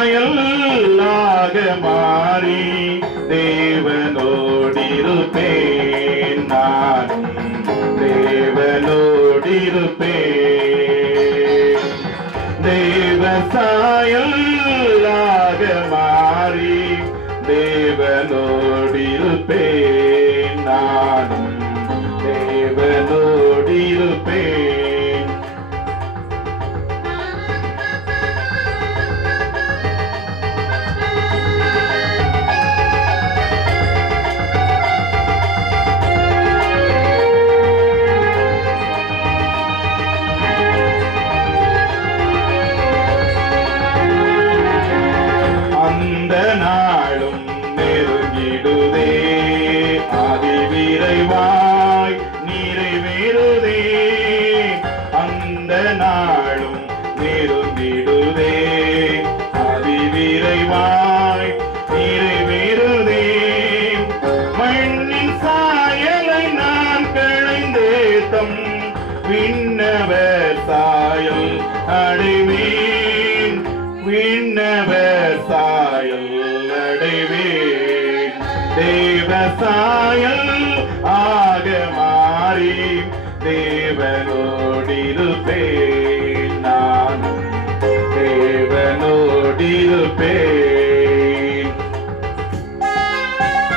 தேவசாயல்லாக மாறி தேவனோடிருப்பேன். நான் தேவனோடிருப்பேன். தேவசாயல்லாக மாறி தேவனோடிருப்பேன். நான் தேவனோடிருப்பேன். அந்த நாளும் நெருங்கிடுதே, அதிவிரைவாய் நிறைவேறுதே. அந்த நாளும் நெருங்கிடுதே, அதிவிரைவாய் நிறைவேறுதே. மண்ணின் சாயலை நான் களைந்தேத்தம் விண்ணவர் சாயல் அடைவேன். விண்ணவர் சாயல் அடைவேன். தேவசாயல் ஆக மாறி தேவனோடிருப்பேன். நான் தேவனோடிருப்பேன்.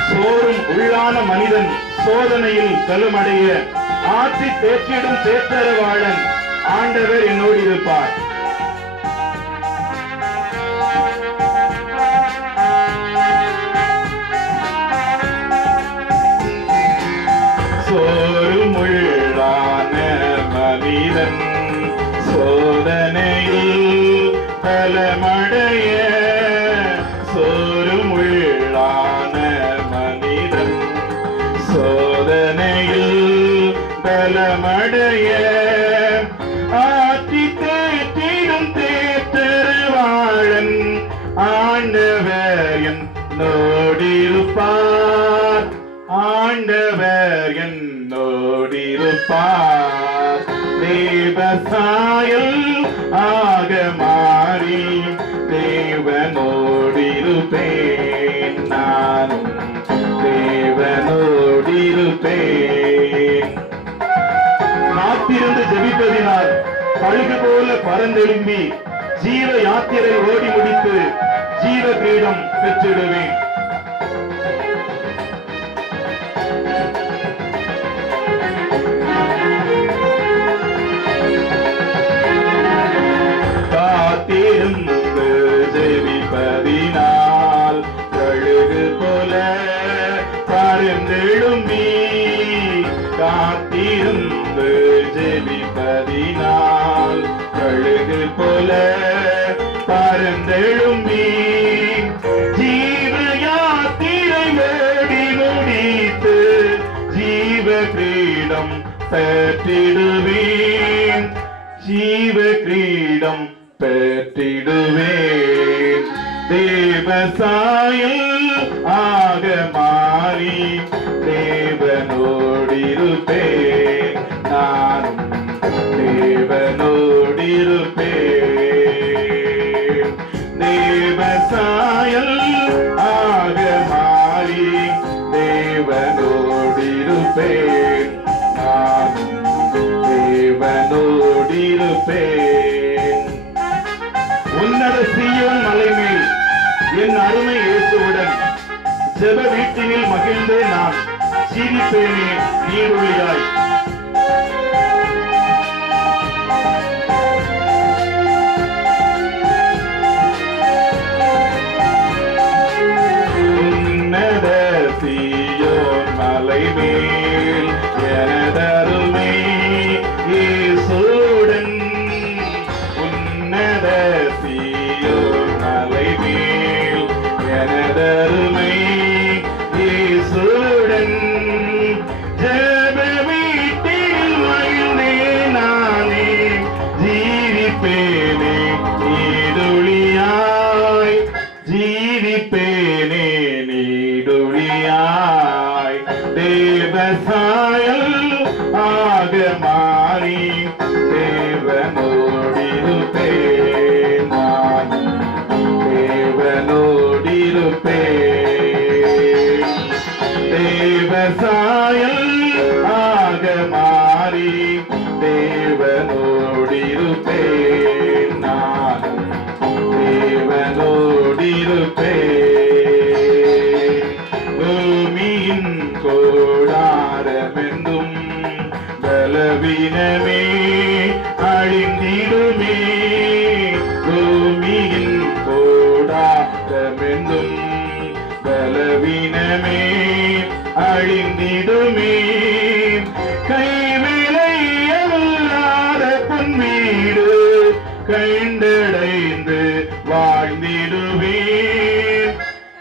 சோறும் உள்ளான மனிதன் சோதனையில் கலுமடைய ஆற்றி தேற்றிடும் தேற்றரவாளன் ஆண்டவர் என்னோடு இருப்பார். சோறுமுள்ளான மனிதன் சோதனையில் பலமடைய. சோறுமுள்ளான மனிதன் சோதனையில் பலமடைய. ஆற்றி தேற்றிடும் தேற்றரவாளன் ஆண்டவர் என்னோடிருப்பார். ஆண்டவர் என்னோடிருப்பார். தேவசாயல் ஆக மாறி தேவனோடிருப்பேன். நானும் தேவனோடிருப்பேன். காத்திருந்து ஜெபிப்பதினால் கழுகு போல பறந்தெழும்பி ஜீவ யாத்திரை ஓடி முடித்து ஜீவ கிரீடம் பெற்றிடுவேன். காத்திருந்து ஜெபிப்பதினால் கழுகு போல பறந்தெழும்பி. காத்திருந்து ஜெபிப்பதினால் கழுகு போல பறந்தெழும்பி. ஜீவ யாத்திரை ஓடி முடித்து ஜீவ கிரீடம் பெற்றிடுவேன். ஜீவ கிரீடம் பெற்றிடுவேன். தேவசாயல் ஆக மாறி தேவனோடிருப்பேன். நானும் தேவனோடிருப்பேன். தேவசாயல் ஆக மாறி தேவனோடிருப்பேன். நானும் தேவனோடிருப்பேன். உன்னத சீயோன் மலைமேல் என் அருமை இயேசுவுடன் ஜெப வீட்டினில் மகிழ்ந்து நான் சிரிப்பேனே நீருளியாய். உன்னத சீயோன் மலைமேல் எனதருமை இயேசுவுடன். உன்னத சீயோன் மலைமேல் எனதருமை இயேசுவுடன். ஜெப வீட்டினில் தேவனோடிருப்பேன் நான் தேவனோடிருப்பேன் பூமியின் கோடாரமெங்கும் பலவீனமே அழிந்திடுமே பூமியின் கோடாரமெங்கும் பலவீனமே அழிந்திடுமே கைவிலை அல்லாத பொன் வீடு கண்டடைந்து வாழ்ந்திடுவேன்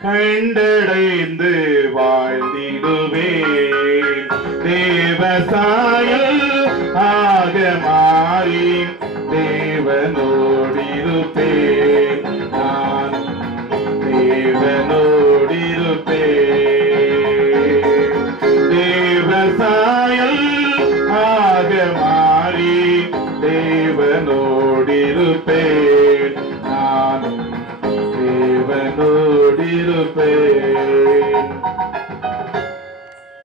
கண்டடைந்து வாழ்ந்திடுவேன் தேவசாயல் ஆக மாறி தேவனோடிருப்பேன் நான் தேவனோடிருப்பேன் தேவசாயல் ஆக மாறி தேவனோடிருப்பேன்